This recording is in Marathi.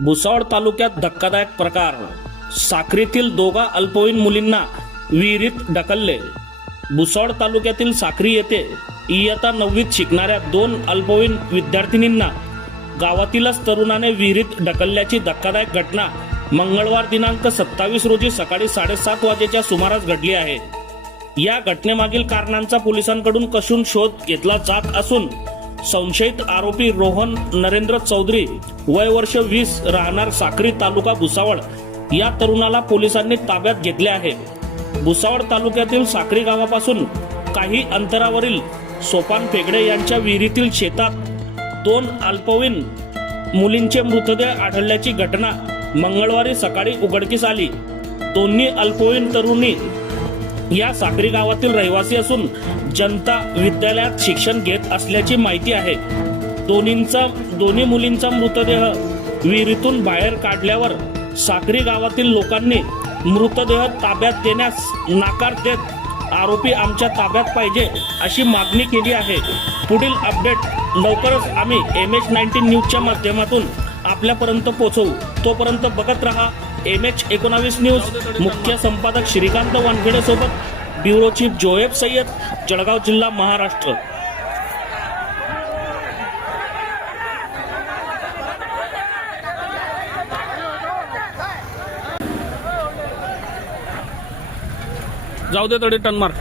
भुसावळ तालुक्यात धक्कादायक प्रकार. साखरीतील दोघा अल्पवयीन मुलींना विहिरीत ढकलले. भुसावळ तालुक्यातील साखरी येथे इयता नववीत शिकणाऱ्या दोन अल्पवयीन विद्यार्थिनींना गावातीलच तरुणाने विहिरीत ढकलल्याची धक्कादायक घटना मंगळवार दिनांक सत्तावीस रोजी सकाळी साडेसात वाजेच्या सुमारास घडली आहे. या घटनेमागील कारणांचा पोलिसांकडून कसून शोध घेतला जात असून संशयित आरोपी रोहन नरेंद्र चौधरी वय वर्ष वीस राहणार साक्री तालुका भुसावळ या तरुणाला पोलिसांनी ताब्यात घेतले आहे. भुसावळ तालुक्यातील साक्री गावापासून काही अंतरावरील सोपान फेगडे यांच्या विहिरीतील शेतात दोन अल्पवयीन मुलींचे मृतदेह आढळल्याची घटना मंगळवारी सकाळी उघडकीस आली. दोन्ही अल्पवयीन तरुणी या साक्री गावातील रहिवासी असून जनता विद्यालयात शिक्षण घेत असल्याची माहिती आहे. दोन्हींचा दोन्ही मुलींचा मृतदेह विहिरीतून बाहेर काढल्यावर साक्री गावातील लोकांनी मृतदेह ताब्यात देण्यास नाकार देत आरोपी आमच्या ताब्यात पाहिजे अशी मागणी केली आहे. पुढील अपडेट लवकरच आम्ही एम एच नाईन्टीन न्यूजच्या माध्यमातून आपल्यापर्यंत पोहोचवू. तोपर्यंत बघत रहा एम एच एकोणावीस न्यूज. मुख्य संपादक श्रीकांत वानखेडे सोबत ब्युरो चीफ जोएब सय्यद जळगाव जिल्हा महाराष्ट्र. जाऊ दे तडे टनमार्क